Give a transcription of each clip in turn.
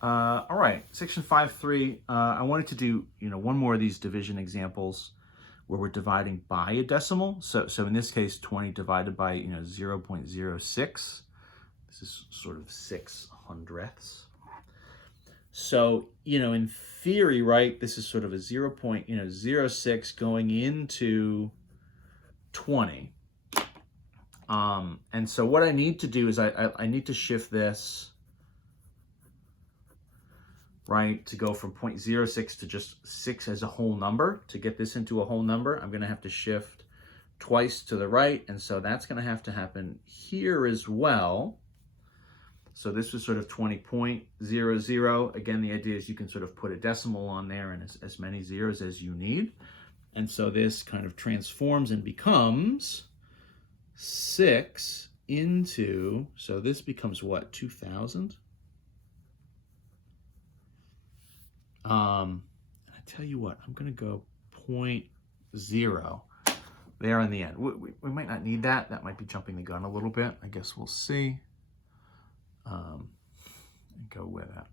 All right, section 5.3. I wanted to do, one more of these division examples where we're dividing by a decimal. So in this case, 20 divided by, 0.06. This is sort of 6/100ths. So, in theory, right, this is sort of a 0.06 going into 20. And so what I need to do is I need to shift this, right, to go from 0.06 to just 6 as a whole number. To get this into a whole number, I'm going to have to shift twice to the right, and so that's going to have to happen here as well. So this was sort of 20.00. Again, the idea is you can sort of put a decimal on there and as many zeros as you need. And so this kind of transforms and becomes 6 into, so this becomes what, 2,000? I tell you what, I'm going to go 0.0 there in the end. We might not need that. That might be jumping the gun a little bit. I guess we'll see. And go with that.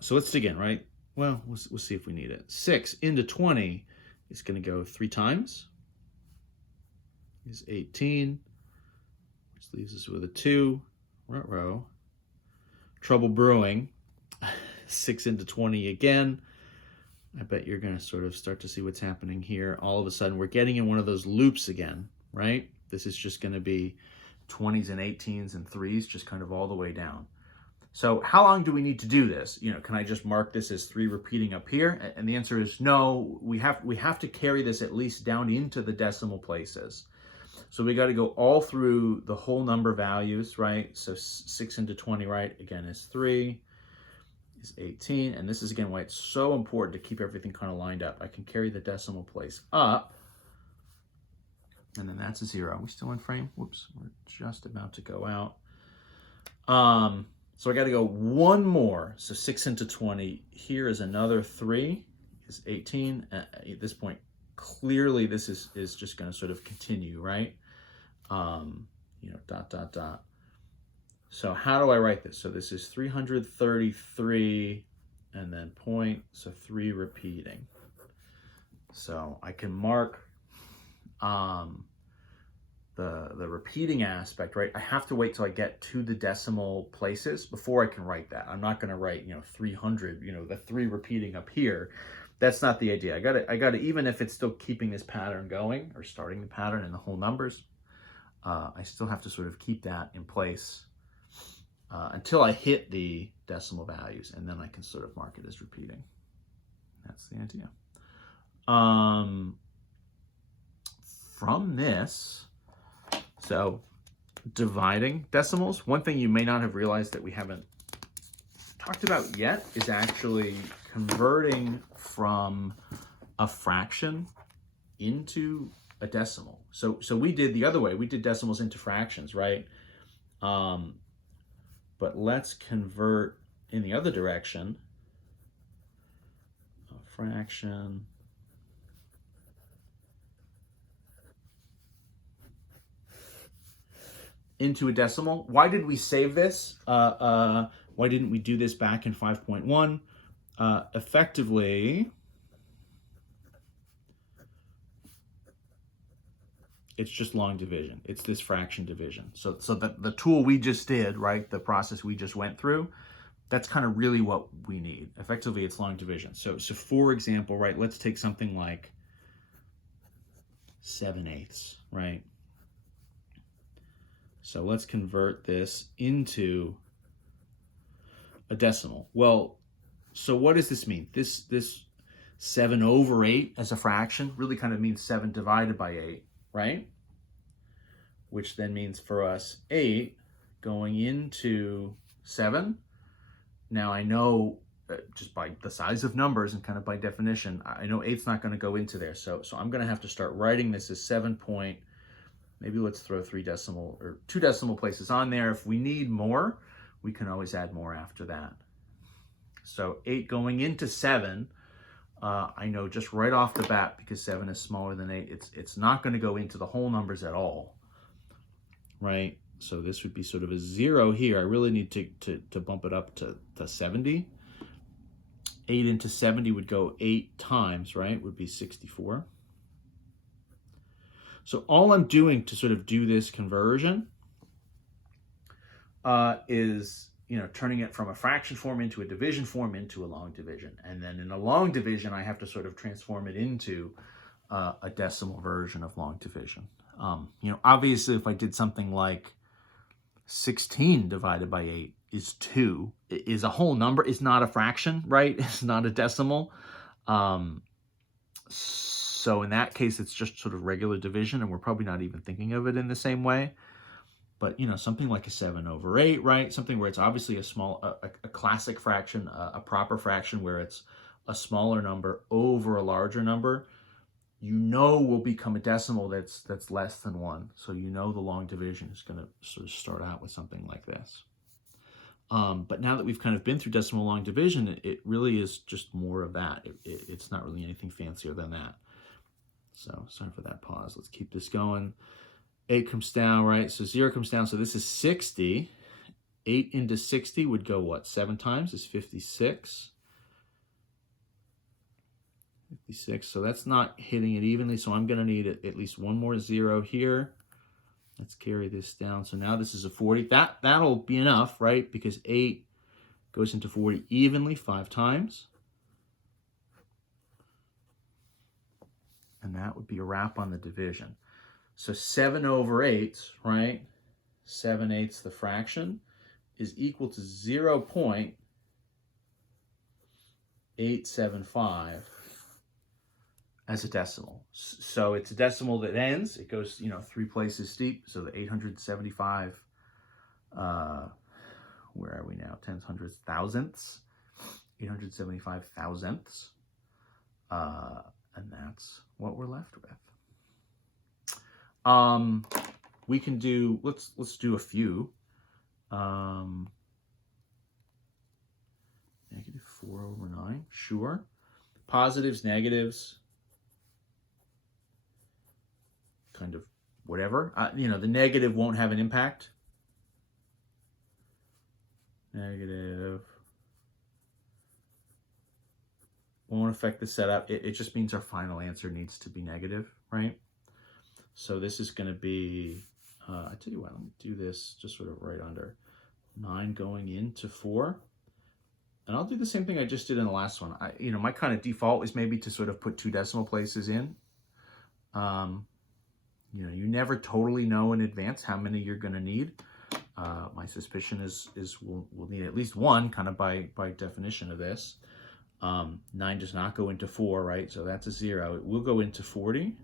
So let's dig in, right? Well, we'll see if we need it. 6 into 20 is going to go 3 times. Is 18, which leaves us with a 2. Ruh-roh. Trouble brewing. 6 into 20 again. I bet you're going to sort of start to see what's happening here. All of a sudden, we're getting in one of those loops again, right? This is just going to be 20s and 18s and 3s, just kind of all the way down. So how long do we need to do this? Can I just mark this as 3 repeating up here? And the answer is no. We have to carry this at least down into the decimal places. So we got to go all through the whole number values, right? So 6 into 20, right, again, is 3, is 18. And this is, again, why it's so important to keep everything kind of lined up. I can carry the decimal place up. And then that's a 0. Are we still in frame? Whoops, we're just about to go out. So I got to go one more. So 6 into 20. Here is another 3, is 18. At this point, clearly this is just going to sort of continue, right? Dot, dot, dot. So how do I write this? So this is 333 and then point, so 3 repeating. So I can mark the repeating aspect, right? I have to wait till I get to the decimal places before I can write that. I'm not going to write, 300, the 3 repeating up here. That's not the idea. I got to, even if it's still keeping this pattern going or starting the pattern in the whole numbers, I still have to sort of keep that in place until I hit the decimal values, and then I can sort of mark it as repeating. That's the idea. From this, so dividing decimals, one thing you may not have realized that we haven't talked about yet is actually converting from a fraction into a decimal. So we did the other way. We did decimals into fractions, right? But let's convert in the other direction. A fraction into a decimal. Why did we save this? Why didn't we do this back in 5.1? Effectively, it's just long division. It's this fraction division. So the tool we just did, right, the process we just went through, that's kind of really what we need. Effectively, it's long division. So for example, right, let's take something like 7/8, right? So let's convert this into a decimal. Well, so what does this mean? This 7/8 as a fraction really kind of means 7 divided by 8, right? Which then means for us 8 going into 7. Now I know just by the size of numbers and kind of by definition, I know 8's not going to go into there. So I'm going to have to start writing this as 7 point. Maybe let's throw 2 decimal places on there. If we need more, we can always add more after that. So 8 going into 7, I know just right off the bat, because 7 is smaller than 8, it's not going to go into the whole numbers at all, right? So this would be sort of a 0 here. I really need to bump it up to 70. 8 into 70 would go 8 times, right? Would be 64. So all I'm doing to sort of do this conversion is, turning it from a fraction form into a division form into a long division. And then in a long division, I have to sort of transform it into a decimal version of long division. Obviously, if I did something like 16 divided by 8 is 2, is a whole number, is not a fraction, right? It's not a decimal. So in that case, it's just sort of regular division, and we're probably not even thinking of it in the same way. But, something like a 7/8, right? Something where it's obviously a classic fraction, a proper fraction where it's a smaller number over a larger number, will become a decimal that's less than 1. So the long division is going to sort of start out with something like this. But now that we've kind of been through decimal long division, it really is just more of that. It's not really anything fancier than that. So sorry for that pause. Let's keep this going. 8 comes down, right? So 0 comes down. So this is 60. 8 into 60 would go what? 7 times is 56. 56. So that's not hitting it evenly. So I'm going to need at least one more 0 here. Let's carry this down. So now this is a 40. That'll be enough, right? Because 8 goes into 40 evenly 5 times. And that would be a wrap on the division. So 7/8, right? 7/8, the fraction, is equal to 0.875 as a decimal. So it's a decimal that ends. It goes, 3 places steep. So the 875, where are we now? Tens, hundreds, thousandths. 875 thousandths. And that's what we're left with. We can do, let's do a few. -4/9, sure. Positives, negatives, kind of whatever. The negative won't have an impact. Negative won't affect the setup. It just means our final answer needs to be negative, right? So this is going to be, I tell you what, let me do this just sort of right under 9 going into 4. And I'll do the same thing I just did in the last one. My kind of default is maybe to sort of put 2 decimal places in. You never totally know in advance how many you're going to need. My suspicion is we'll need at least 1, kind of by definition of this. 9 does not go into 4, right? So that's a 0. It will go into 40.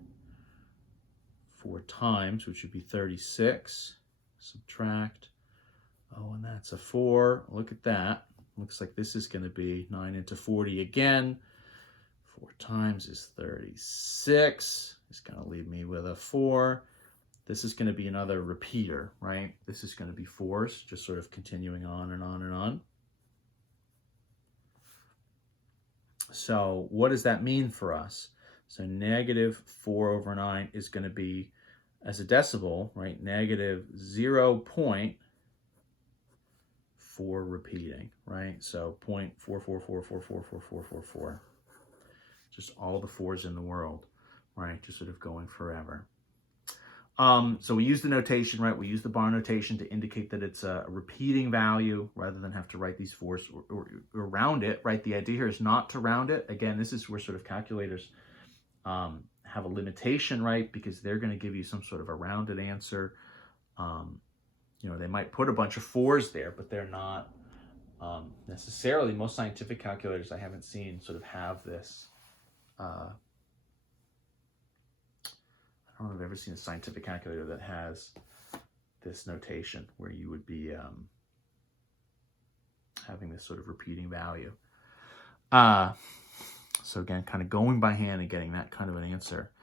4 times, which would be 36. Subtract. Oh, and that's a 4. Look at that. Looks like this is going to be 9 into 40 again. 4 times is 36. It's going to leave me with a 4. This is going to be another repeater, right? This is going to be 4s, just sort of continuing on and on and on. So what does that mean for us? So -4/9 is going to be, as a decimal, right, -0.4 repeating, right? So 0.444444444. Just all the 4s in the world, right? Just sort of going forever. So we use the notation, right? We use the bar notation to indicate that it's a repeating value rather than have to write these 4s or round it, right? The idea here is not to round it. Again, this is where sort of calculators have a limitation, right? Because they're going to give you some sort of a rounded answer. They might put a bunch of 4s there, but they're not necessarily, most scientific calculators I haven't seen sort of have this. I don't know if I've ever seen a scientific calculator that has this notation where you would be having this sort of repeating value. So again, kind of going by hand and getting that kind of an answer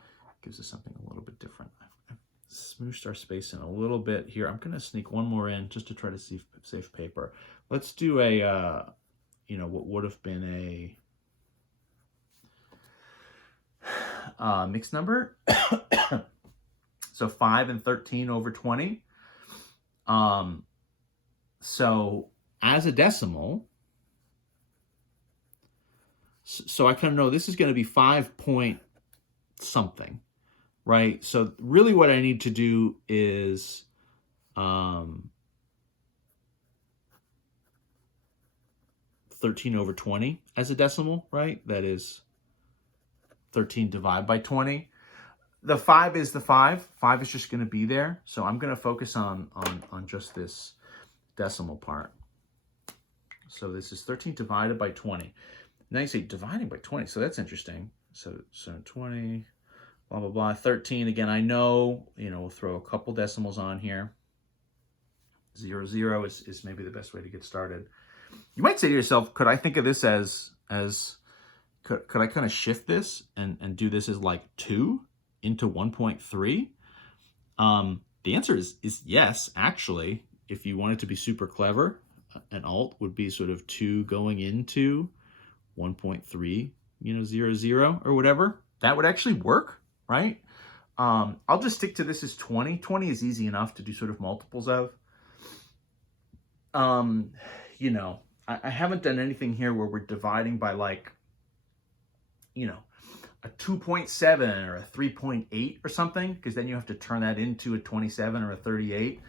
gives us something a little bit different. I've smooshed our space in a little bit here. I'm going to sneak one more in just to try to save paper. Let's do a, what would have been a mixed number. So 5 and 13/20. So as a decimal, so I kind of know this is going to be 5 point something, right? So really what I need to do is 13 over 20 as a decimal, right? That is 13 divided by 20. The 5 is the 5. 5 is just going to be there. So I'm going to focus on just this decimal part. So this is 13 divided by 20. Now you say dividing by 20. So that's interesting. So 20, blah, blah, blah. 13. Again, I know, we'll throw a couple decimals on here. 0, 0 is maybe the best way to get started. You might say to yourself, could I think of this as could I kind of shift this and do this as like 2 into 1.3? The answer is yes, actually. If you wanted to be super clever, an alt would be sort of 2 going into 1.3, 0, 0 or whatever. That would actually work, right? I'll just stick to this as 20. 20 is easy enough to do sort of multiples of. I haven't done anything here where we're dividing by like, a 2.7 or a 3.8 or something, because then you have to turn that into a 27 or a 38,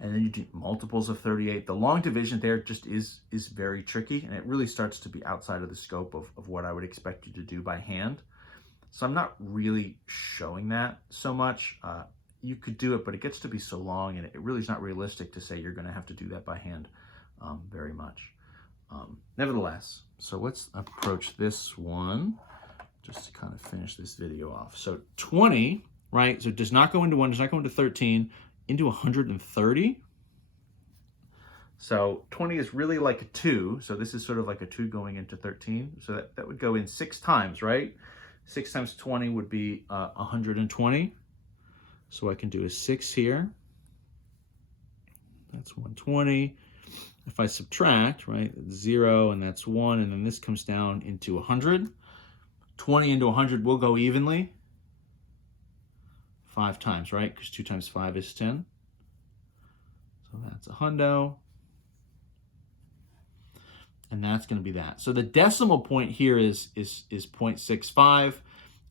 and then you do multiples of 38. The long division there just is very tricky, and it really starts to be outside of the scope of what I would expect you to do by hand. So I'm not really showing that so much. You could do it, but it gets to be so long, and it really is not realistic to say you're going to have to do that by hand very much. Nevertheless, so let's approach this one just to kind of finish this video off. So 20, right? So it does not go into 1, does not go into 13, into 130. So 20 is really like a 2. So this is sort of like a 2 going into 13. So that would go in 6 times, right? 6 times 20 would be 120. So I can do a 6 here. That's 120. If I subtract, right, 0 and that's 1, and then this comes down into 100. 20 into 100 will go evenly 5 times, right? Because 2 times 5 is 10. So that's a hundo. And that's going to be that. So the decimal point here is 0.65.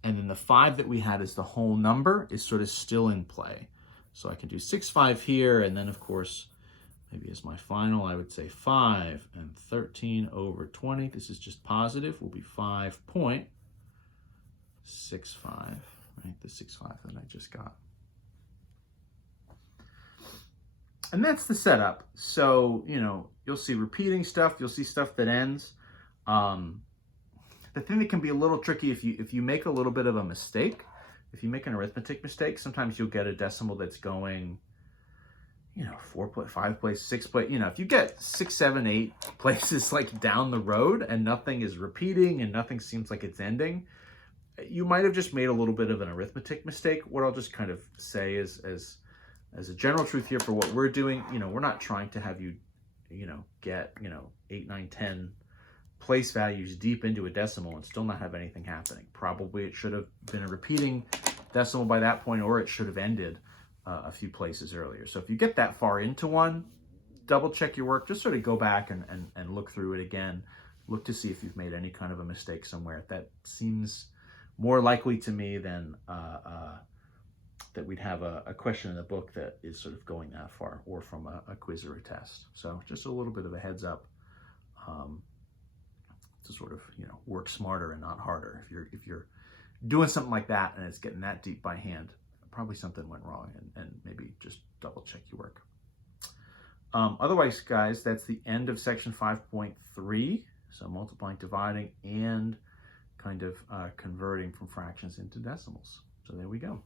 And then the 5 that we had as the whole number is sort of still in play. So I can do 6.5 here. And then, of course, maybe as my final, I would say 5 and 13 over 20. This is just positive. Will be 5.65, right? The 6.5 that I just got. And that's the setup. So, you'll see repeating stuff. You'll see stuff that ends. The thing that can be a little tricky if you make a little bit of a mistake, if you make an arithmetic mistake, sometimes you'll get a decimal that's going, 4 place, 5 place, 6 place. If you get 6, 7, 8 places like down the road and nothing is repeating and nothing seems like it's ending, you might have just made a little bit of an arithmetic mistake. What I'll just kind of say is, as a general truth here for what we're doing, we're not trying to have you, get, 8, 9, 10 place values deep into a decimal and still not have anything happening. Probably it should have been a repeating decimal by that point, or it should have ended a few places earlier. So if you get that far into one, double check your work, just sort of go back and look through it again. Look to see if you've made any kind of a mistake somewhere. That seems more likely to me than that we'd have a question in the book that is sort of going that far, or from a quiz or a test. So just a little bit of a heads up to sort of work smarter and not harder. If you're doing something like that and it's getting that deep by hand, probably something went wrong, and maybe just double check your work. Otherwise, guys, that's the end of section 5.3. So multiplying, dividing, and kind of converting from fractions into decimals. So there we go.